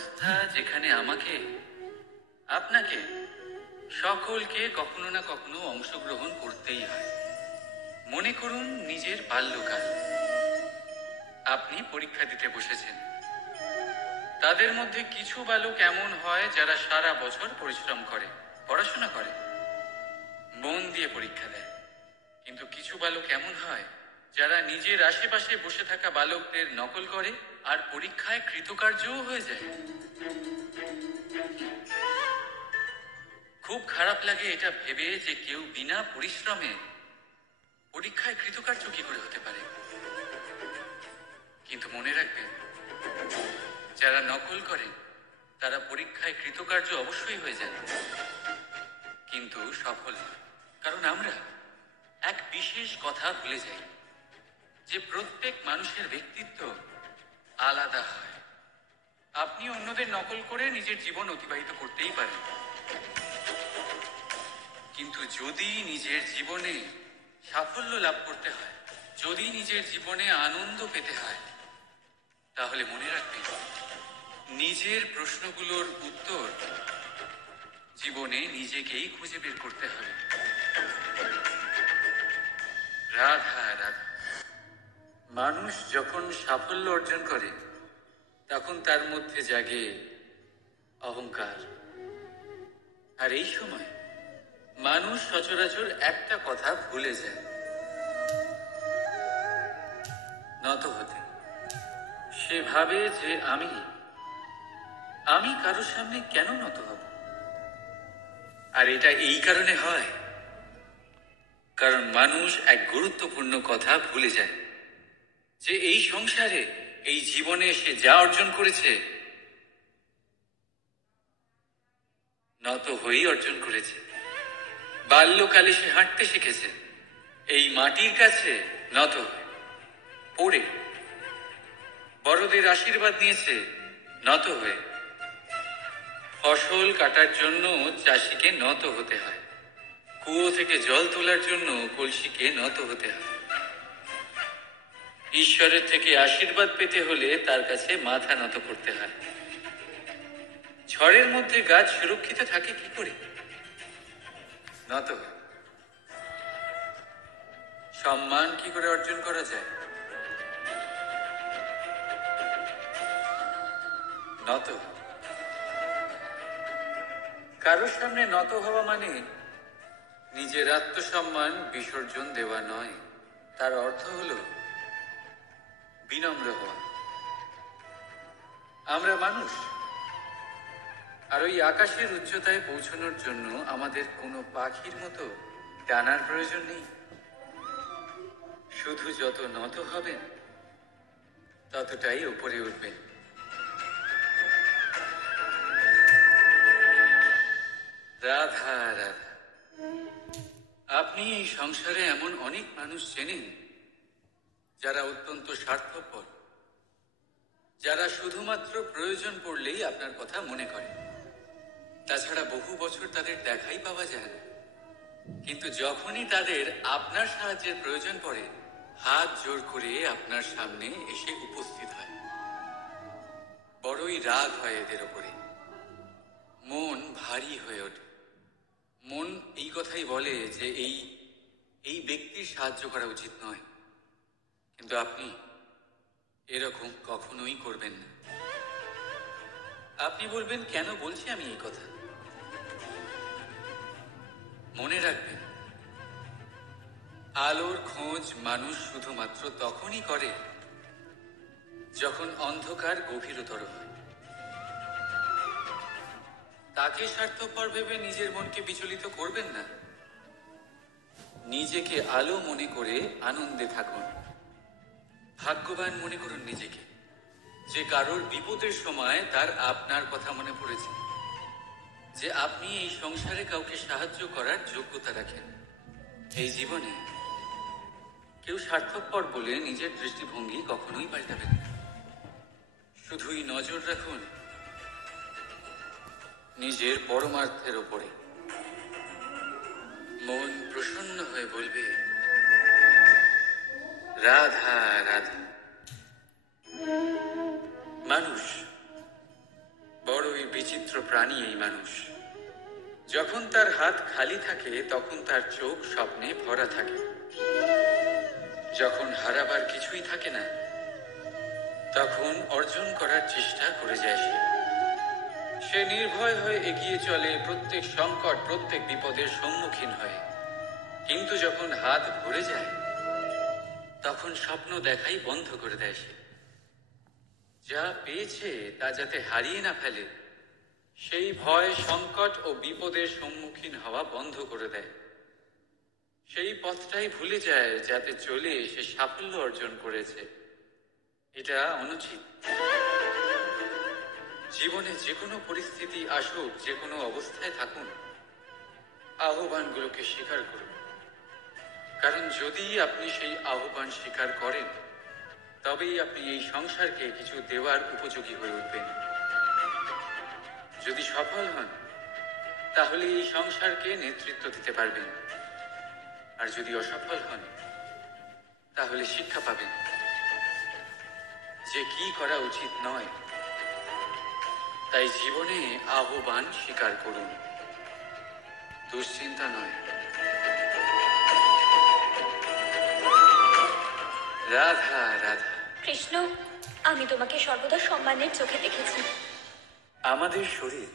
অবস্থা যেখানে আমাকে, আপনাকে, সকলকে কখনো না কখনো অংশগ্রহণ করতেই হয়। মনে করুন নিজের বাল্যকাল। আপনি পরীক্ষা দিতে বসেছেন। তাদের মধ্যে কিছু বালক এমন হয় যারা সারা বছর পরিশ্রম করে, পড়াশোনা করে, মন দিয়ে পরীক্ষা দেয়। কিন্তু কিছু বালক এমন হয় যারা নিজের আশেপাশে বসে থাকা বালকদের নকল করে আর পরীক্ষায় কৃতকার্যও হয়ে যায়। খুব খারাপ লাগে এটা ভেবে যে কেউ বিনা পরিশ্রমে পরীক্ষায় কৃতকার্য কি করে হতে পারে। কিন্তু মনে রাখবেন, যারা নকল করে তারা পরীক্ষায় কৃতকার্য অবশ্যই হয়ে যায়, কিন্তু সফল নয়। কারণ আমরা এক বিশেষ কথা ভুলে যাই যে প্রত্যেক মানুষের ব্যক্তিত্ব আলাদা হয়। আপনি অন্যদের নকল করে নিজের জীবন অতিবাহিত করতেই পারেন, কিন্তু যদি নিজের জীবনে সাফল্য লাভ করতে হয়, যদি নিজের জীবনে আনন্দ পেতে হয়, তাহলে মনে রাখবেন নিজের প্রশ্নগুলোর উত্তর জীবনে নিজেকেই খুঁজে বের করতে হবে। রাধা রাধা। মানুষ যখন সাফল্য অর্জন করে তখন তার মধ্যে জাগে অহংকার। আর এই সময় মানুষ সচরাচর একটা কথা ভুলে যায়, নত হতে। সে ভাবে যে আমি কারোর সামনে কেন নত হব। আর এটা এই কারণে হয় কারণ মানুষ এক গুরুত্বপূর্ণ কথা ভুলে যায় যে এই সংসারে, এই জীবনে সে যা অর্জন করেছে নত হয়েই অর্জন করেছে। বাল্যকালে সে হাঁটতে শিখেছে এই মাটির কাছে নত হয়ে, পড়ে। বড়দের আশীর্বাদ নিয়েছে নত হয়ে। ফসল কাটার জন্য চাষিকে নত হতে হয়, কুয়ো থেকে জল তোলার জন্য কলসিকে নত হতে হয়। ঈশ্বরের থেকে আশীর্বাদ পেতে হলে তার কাছে মাথা নত করতে হয়। ঝড়ের মধ্যে গাছ সুরক্ষিত থাকে কি করে? নত হয়ে। সম্মান কি করে অর্জন করা যায়? নত হয়ে। কারোর সামনে নত হওয়া মানে নিজের আত্মসম্মান বিসর্জন দেওয়া নয়। তার অর্থ হলো বিনম্র হওয়া। আমরা মানুষ, আর ওই আকাশের উচ্চতায় পৌঁছানোর জন্য আমাদের কোনো পাখির মতো ডানার প্রয়োজন নেই। শুধু যত নত হবেন ততটাই উপরে উঠবেন। রাধা রাধা। আপনি এই সংসারে এমন অনেক মানুষ চেনেন যারা অত্যন্ত স্বার্থপর, যারা শুধুমাত্র প্রয়োজন পড়লেই আপনার কথা মনে করে। তাছাড়া বহু বছর তাদের দেখাই পাওয়া যায় না, কিন্তু যখনই তাদের আপনার সাহায্যের প্রয়োজন পড়ে হাত জোর করে আপনার সামনে এসে উপস্থিত হয়। বড়ই রাগ হয় এদের ওপরে, মন ভারী হয়ে ওঠে। মন এই কথাই বলে যে এই ব্যক্তির সাহায্য করা উচিত নয়, কিন্তু আপনি এরকম কখনোই করবেন না। আপনি বলবেন, কেন বলছি আমি এই কথা? মনে রাখবেন, আলোর খোঁজ মানুষ শুধুমাত্র তখনই করে যখন অন্ধকার গভীরতর হয়। তাকে স্বার্থপর ভেবে নিজের মনকে বিচলিত করবেন না। নিজেকে আলো মনে করে আনন্দে থাকুন। ভাগ্যবান মনে করুন নিজেকে, যে কারোর বিপদের সময় তার আপনার কথা মনে পড়েছে, যে আপনি এই সংসারে কাউকে সাহায্য করার যোগ্যতা রাখেন। এই জীবনে কেউ স্বার্থপর বলে নিজের দৃষ্টিভঙ্গি কখনোই পাল্টাবেন না। শুধুই নজর রাখুন নিজের পরমার্থের ওপরে। মন প্রসন্ন হয়ে বলবে, রাধা রাধা। মানুষ প্রাণী এই মানুষ। যখন তার হাত খালি থাকে তখন তার চোখ স্বপ্নে ভরা থাকে। যখন হারাবার কিছুই থাকে না তখন অর্জন করার চেষ্টা করে যায় সে নির্ভয় হয়ে এগিয়ে চলে, প্রত্যেক সংকট প্রত্যেক বিপদের সম্মুখীন হয়। কিন্তু যখন হাত ভরে যায় তখন স্বপ্ন দেখাই বন্ধ করে দেয় সে। যা পেয়েছে তা যাতে হারিয়ে না ফেলে সেই ভয় সংকট ও বিপদের সম্মুখীন হওয়া বন্ধ করে দেয়। সেই পথটাই ভুলে যায় যাতে চলে সে সাফল্য অর্জন করেছে। এটা অনুচিত। জীবনে যে কোনো পরিস্থিতি আসুক, যে কোনো অবস্থায় থাকুন, আহ্বানগুলোকে স্বীকার করুন। কারণ যদি আপনি সেই আহ্বান স্বীকার করেন তবেই আপনি এই সংসারকে কিছু দেওয়ার উপযোগী হয়ে উঠবেন। যদি সফল হন তাহলে এই সংসারকে নেতৃত্ব দিতে পারবেন, আর যদি অসফল হন তাহলে শিক্ষা পাবেন যে কি করা উচিত নয়। তাই জীবনে আহ্বান স্বীকার করুন, দুশ্চিন্তা নয়। রাধা রাধা। কৃষ্ণ, আমি তোমাকে সর্বদা সম্মানের চোখে দেখেছি। আমাদের শরীর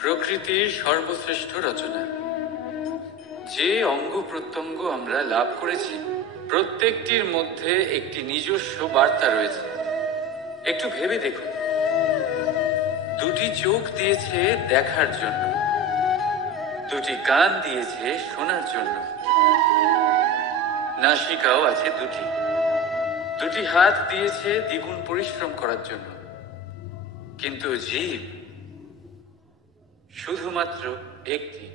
প্রকৃতির সর্বশ্রেষ্ঠ রচনা। যে অঙ্গ প্রত্যঙ্গ আমরা লাভ করেছি প্রত্যেকটির মধ্যে একটি নিজস্ব বার্তা রয়েছে। একটু ভেবে দেখুন, দুটি চোখ দিয়েছে দেখার জন্য, দুটি কান দিয়েছে শোনার জন্য, নাসিকাও আছে দুটি, দুটি হাত দিয়েছে দ্বিগুণ পরিশ্রম করার জন্য। কিন্তু জীব শুধুমাত্র একটি।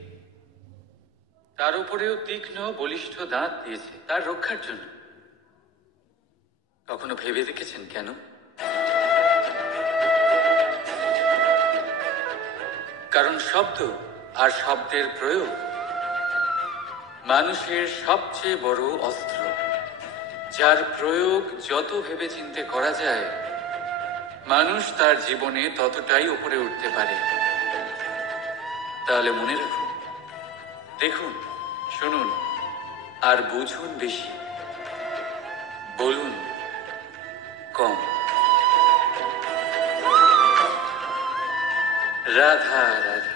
তার উপরেও তীক্ষ্ণ বলিষ্ঠ দাঁত দিয়েছে তার রক্ষার জন্য। কখনো ভেবে দেখেছেন কেন? কারণ শব্দ আর শব্দের প্রয়োগ মানুষের সবচেয়ে বড় অস্ত্র, যার প্রয়োগ যত ভেবেচিন্তে করা যায় মানুষ তার জীবনে ততটাই উপরে উঠতে পারে। তাহলে মনে রাখুন, দেখুন, শুনুন আর বুঝুন বেশি, বলুন কম। রাধা রাধা।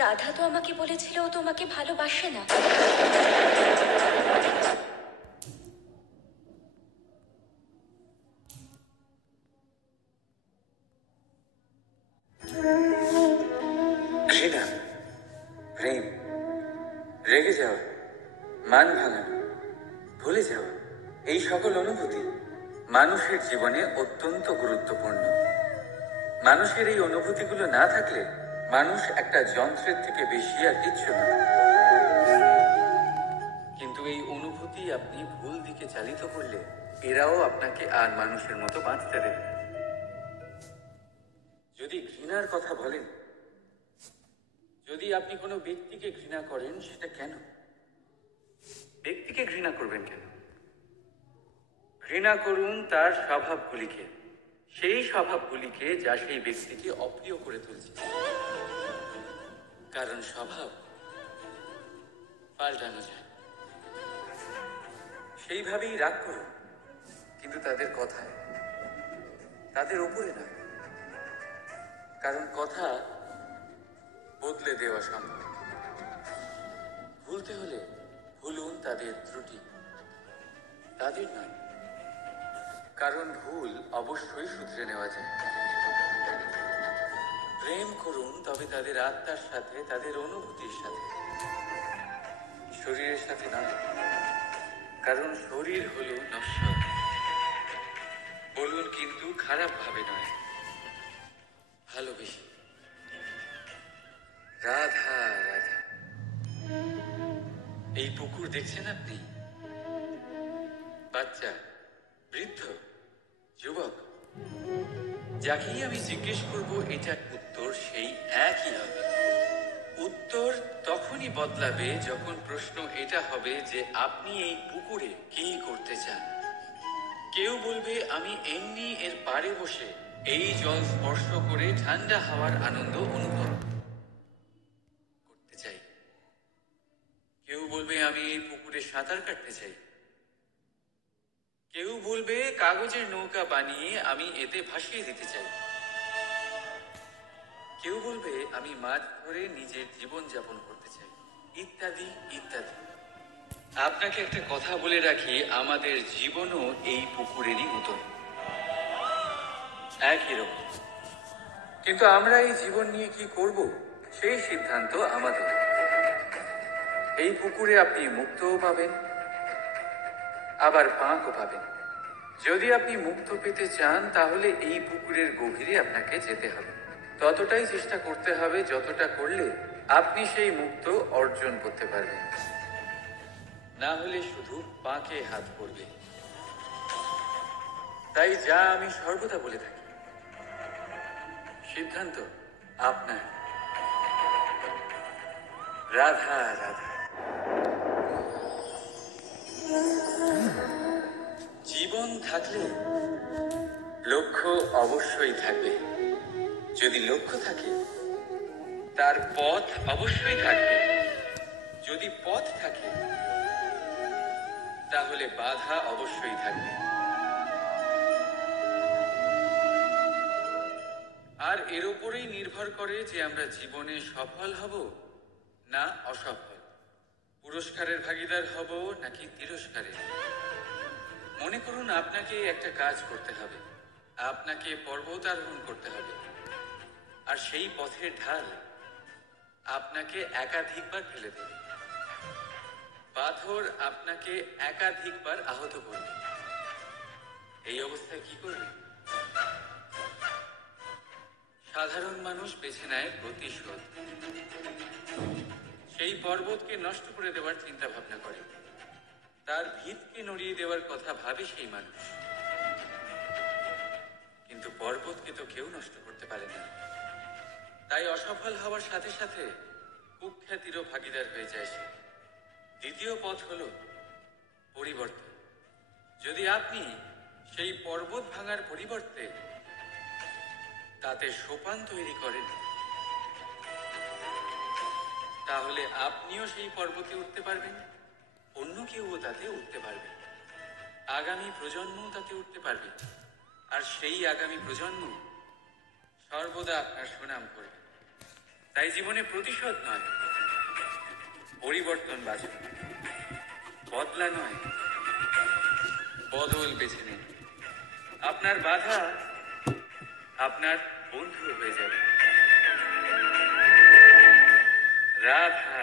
রাধা তো আমাকে বলেছিল ও তোমাকে ভালোবাসে না। ঘৃণা, প্রেম, রেগে যাওয়া, মান ভাঙানো, ভুলে যাওয়া, এই সকল অনুভূতি মানুষের জীবনে অত্যন্ত গুরুত্বপূর্ণ। মানুষের এই অনুভূতিগুলো না থাকলে মানুষ একটা যন্ত্রের থেকে বেশি আর কিচ্ছু না। কিন্তু এই অনুভূতি আপনি ভুল দিকে চালিত করলে এরাও আপনাকে আর মানুষের মতো বাঁচতে দেবে। যদি ঘৃণার কথা বলেন, যদি আপনি কোনো ব্যক্তিকে ঘৃণা করেন, সেটা কেন? ব্যক্তিকে ঘৃণা করবেন কেন? ঘৃণা করুন তার স্বভাবগুলিকে, সেই স্বভাবগুলিকে যা সেই ব্যক্তিকে অপ্রিয় করে তুলছে। কারণ স্বভাব পাল্টানো যায়। সেইভাবেই রাগ করুন, কিন্তু তাদের কথায়, তাদের উপরে না। কারণ কথা বদলে দেওয়া সম্ভব। ভুলতে হলে ভুলুন তাদের ত্রুটি, তাদের নয়। কারণ ভুল অবশ্যই শুধরে নেওয়া যায়। প্রেম করুন তবে তাদের আত্মার সাথে, তাদের অনুভূতির সাথে, শরীরের সাথে নয়। কারণ শরীর হলো নশ্বর। বলুন কিন্তু খারাপ ভাবে নয়, ভালোবেসে। রাধা রাধা। এই পুকুর দেখছেন আপনি? বাচ্চা, বৃদ্ধ, যুবক, যাকেই আমি জিজ্ঞেস করব এটার উত্তর সেই একই হবে। উত্তর তখনই বদলাবে যখন প্রশ্ন এটা হবে যে আপনি এই পুকুরে কি করতে চান। কেউ বলবে আমি এমনি এর পাড়ে বসে এই জল স্পর্শ করে ঠান্ডা হাওয়ার আনন্দ অনুভব করতে চাই। কেউ বলবে আমি এই পুকুরে সাঁতার কাটতে চাই, কেউ বলবে কাগজের নৌকা বানিয়ে আমি এতে ভাসিয়ে দিতে চাই, কেউ বলবে আমি মাছ ধরে নিজের জীবন যাপন করতে চাই, ইত্যাদি ইত্যাদি। আপনাকে একটা কথা বলে রাখি, আমাদের জীবনও এই পুকুরেরই মতন, একই রকম। কিন্তু আমরা এই জীবন নিয়ে কি করব সেই সিদ্ধান্ত আমাদের। এই পুকুরে আপনি মুক্তও পাবেন, আবার পাঁকও পাবেন। যদি আপনি মুক্ত পেতে চান তাহলে এই পুকুরের গভীরে আপনাকে যেতে হবে, ততটাই চেষ্টা করতে হবে যতটা করলে আপনি সেই মুক্ত অর্জন করতে পারবেন। না হলে শুধু পাঁকে হাত পড়বে। তাই যা আমি সর্বদা বলে থাকি, সিদ্ধান্ত আপনার। রাধা রাধা। জীবন থাকলে লক্ষ্য অবশ্যই থাকবে। যদি লক্ষ্য থাকে তার পথ অবশ্যই থাকবে। যদি পথ থাকে তাহলে বাধা অবশ্যই থাকবে। আর এর উপরেই নির্ভর করে যে আমরা জীবনে সফল হব না অসফল, পুরস্কারের ভাগীদার হব নাকি তিরস্কারের। মনে করুন আপনাকে একটা কাজ করতে হবে, আপনাকে পর্বত আরোহণ করতে হবে, আর সেই পথের ঢাল আপনাকে একাধিকবার ফেলে দেবে, পাথর আপনাকে একাধিকবার আহত করবে। এই অবস্থায় কি করবে? সাধারণ মানুষ বেছে নেয় প্রতিশোধ। সেই পর্বতকে নষ্ট করে দেওয়ার চিন্তা ভাবনা করে, তার ভিতকে নড়িয়ে দেওয়ার কথা ভাবে সেই মানুষ। কিন্তু পর্বতকে তো কেউ নষ্ট করতে পারে না। তাই অসফল হওয়ার সাথে সাথে কুখ্যাতিরও ভাগীদার হয়ে যায় সে। দ্বিতীয় পথ হলো পরিবর্তন। যদি আপনি সেই পর্বত ভাঙার পরিবর্তে তাতে সোপান তৈরি করেন, তাহলে আপনিও সেই পর্বতে উঠতে পারবেন, অন্য কেউও তাতে উঠতে পারবে, আগামী প্রজন্মও তাতে উঠতে পারবে, আর সেই আগামী প্রজন্ম সর্বদা আপনার সুনাম করবে। তাই জীবনে প্রতিশোধ নয়, পরিবর্তন বাঁচুন। বদলা নয়, বদল বেছে নিন। আপনার বাধা আপনার বন্ধু হয়ে যাবে। রাধা